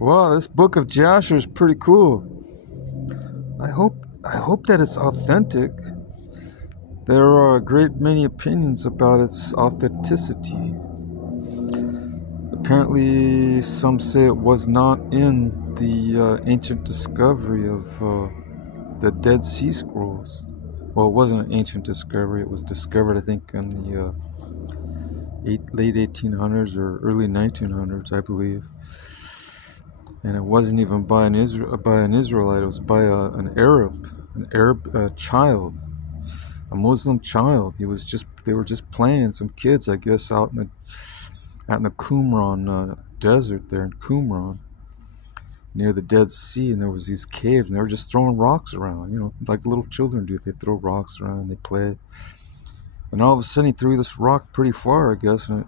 Wow, this Book of Jasher is pretty cool. I hope that it's authentic. There are a great many opinions about its authenticity. Apparently, some say it was not in the ancient discovery of the Dead Sea Scrolls. Well, it wasn't an ancient discovery. It was discovered, I think, in the late 1800s or early 1900s, I believe. And it wasn't even by an Israelite. It was by an Arab child, a Muslim child. They were just playing, some kids, I guess, out in the Qumran desert there in Qumran, near the Dead Sea, and there was these caves, and they were just throwing rocks around, like little children do. They throw rocks around, and they play. And all of a sudden, he threw this rock pretty far, I guess, and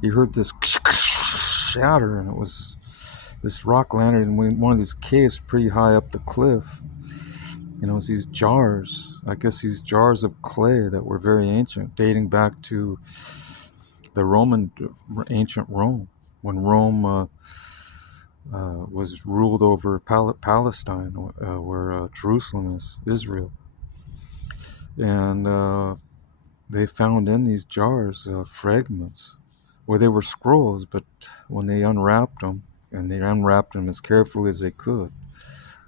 you heard this shatter, and this rock landed in one of these caves pretty high up the cliff. It's these jars, I guess these jars of clay that were very ancient, dating back to the ancient Rome, when Rome was ruled over Palestine, where Jerusalem is, Israel. And they found in these jars fragments, where they were scrolls, but when they unwrapped them, and they unwrapped them as carefully as they could,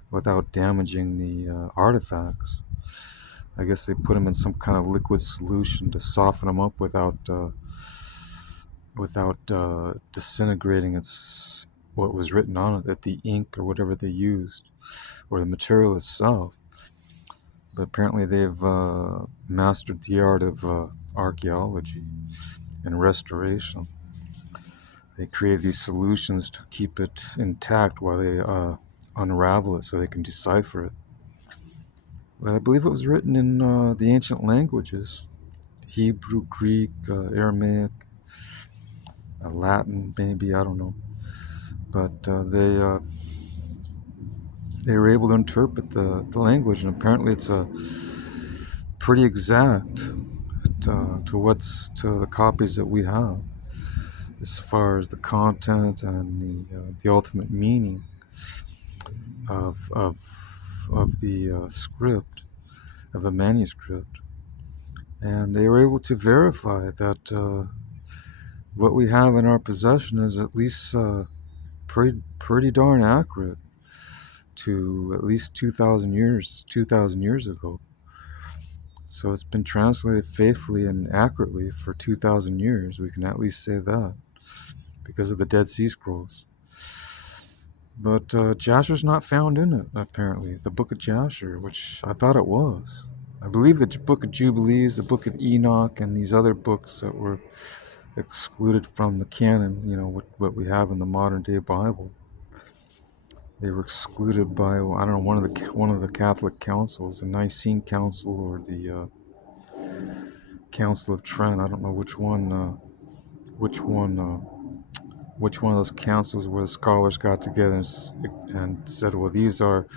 without damaging the artifacts. I guess they put them in some kind of liquid solution to soften them up without disintegrating what was written on it, the ink or whatever they used, or the material itself. But apparently they've mastered the art of archaeology and restoration. They created these solutions to keep it intact while they unravel it so they can decipher it. But I believe it was written in the ancient languages: Hebrew, Greek, Aramaic, Latin, maybe, I don't know. But they were able to interpret the language, and apparently it's pretty exact to the copies that we have, as far as the content and the ultimate meaning of the script, of the manuscript. And they were able to verify that what we have in our possession is at least pretty darn accurate to at least 2,000 years ago. So it's been translated faithfully and accurately for 2,000 years. We can at least say that, because of the Dead Sea Scrolls. But Jasher's not found in it, apparently, the Book of Jasher, which I thought it was. I believe the Book of Jubilees, the Book of Enoch, and these other books that were excluded from the canon, what we have in the modern day Bible. They were excluded by, I don't know, one of the Catholic councils, the Nicene Council or the Council of Trent. I don't know which one of those councils where the scholars got together and said, well, these are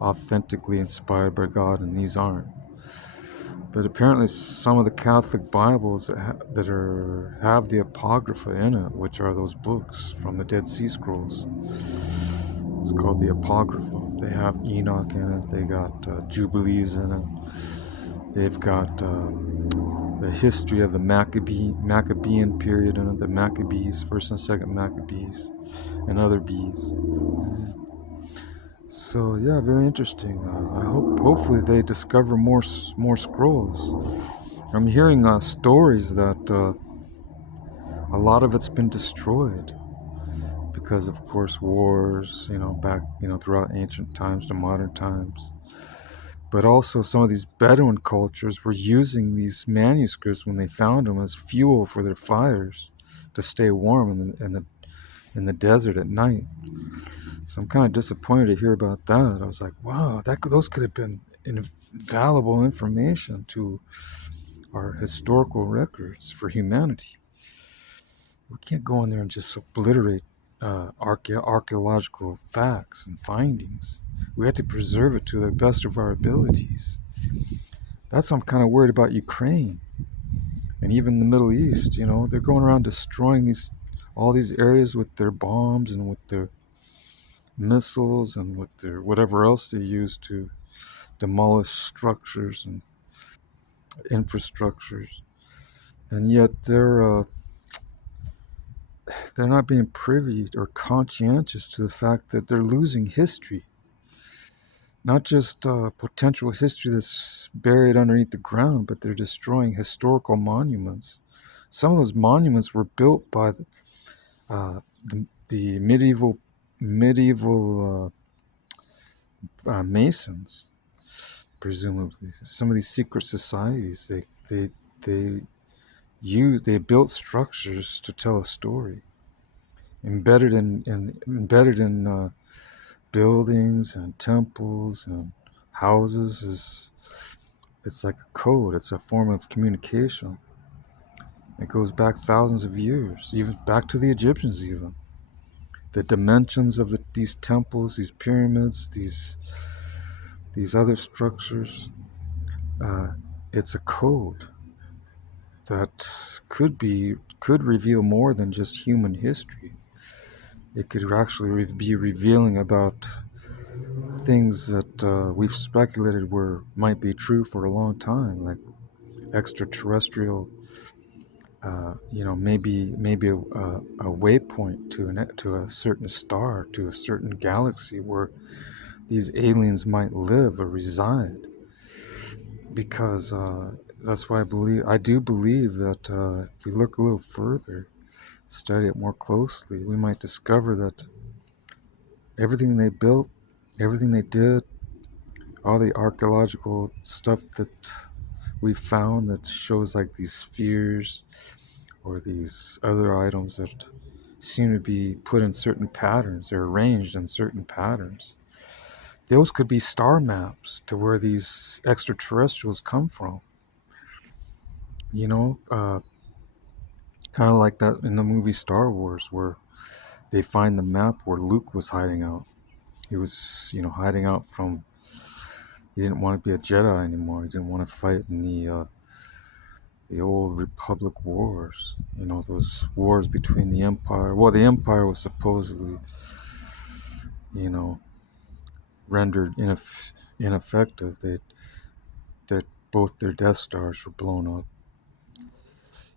authentically inspired by God and these aren't. But apparently some of the Catholic Bibles that have the Apocrypha in it, which are those books from the Dead Sea Scrolls, it's called the Apocrypha. They have Enoch in it. They got Jubilees in it. They've got the history of the Maccabean period in it, the Maccabees, first and second Maccabees, and other bees. So yeah, very interesting. Hopefully they discover more scrolls. I'm hearing stories that a lot of it's been destroyed because, of course, wars, back, throughout ancient times to modern times. But also some of these Bedouin cultures were using these manuscripts when they found them as fuel for their fires to stay warm in the desert at night. So I'm kind of disappointed to hear about that. I was like, wow, those could have been invaluable information to our historical records for humanity. We can't go in there and just obliterate archaeological facts and findings. We have to preserve it to the best of our abilities. That's why I'm kind of worried about Ukraine and even the Middle East. They're going around destroying all these areas with their bombs and with their missiles and with their whatever else they use to demolish structures and infrastructures, and yet they're not being privy or conscientious to the fact that they're losing history, not just potential history that's buried underneath the ground, but they're destroying historical monuments. Some of those monuments were built by the medieval masons, presumably. Some of these secret societies, they they built structures to tell a story, embedded in buildings and temples and houses. Is It's like a code. It's a form of communication. It goes back thousands of years, even back to the Egyptians. Even the dimensions of these temples, these pyramids, these other structures. Uh, it's a code that could reveal more than just human history. It could actually be revealing about things that we've speculated might be true for a long time, like extraterrestrial. Maybe a waypoint to a certain star, to a certain galaxy where these aliens might live or reside. Because that's why I do believe that if we look a little further, study it more closely, we might discover that everything they built, everything they did, all the archaeological stuff that we found that shows like these spheres or these other items that seem to be put in certain patterns, they're arranged in certain patterns. Those could be star maps to where these extraterrestrials come from. You know, kind of like that in the movie Star Wars, where they find the map where Luke was hiding out. He was, hiding out from. He didn't want to be a Jedi anymore. He didn't want to fight in the old Republic wars. Those wars between the Empire. Well, the Empire was supposedly, you know, rendered ineffective. That both their Death Stars were blown up,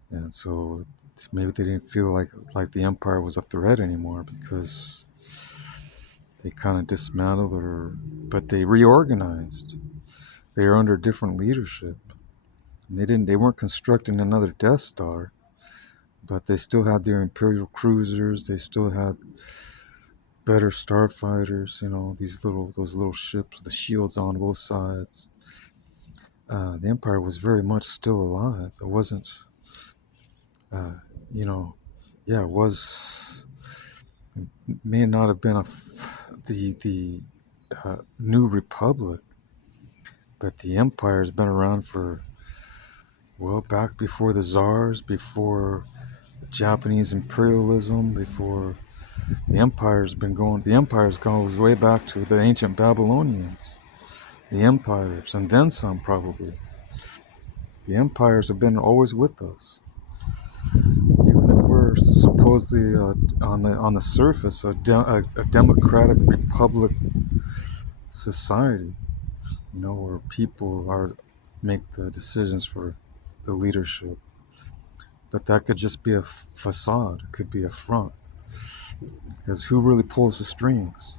and so maybe they didn't feel like the Empire was a threat anymore because they kind of dismantled but they reorganized. They were under different leadership. And they weren't constructing another Death Star, but they still had their Imperial cruisers. They still had better starfighters. Those little ships, the shields on both sides. The Empire was very much still alive. It wasn't, uh, you know, yeah, it was may not have been the New Republic, but the Empire has been around for, well, back before the Tsars, before Japanese imperialism, before the Empire's goes way back to the ancient Babylonians, the empires, and then some probably. The empires have been always with us, even if we're supposedly on the surface a democratic republic society, where people make the decisions for the leadership. But that could just be a facade. It could be a front. Because who really pulls the strings?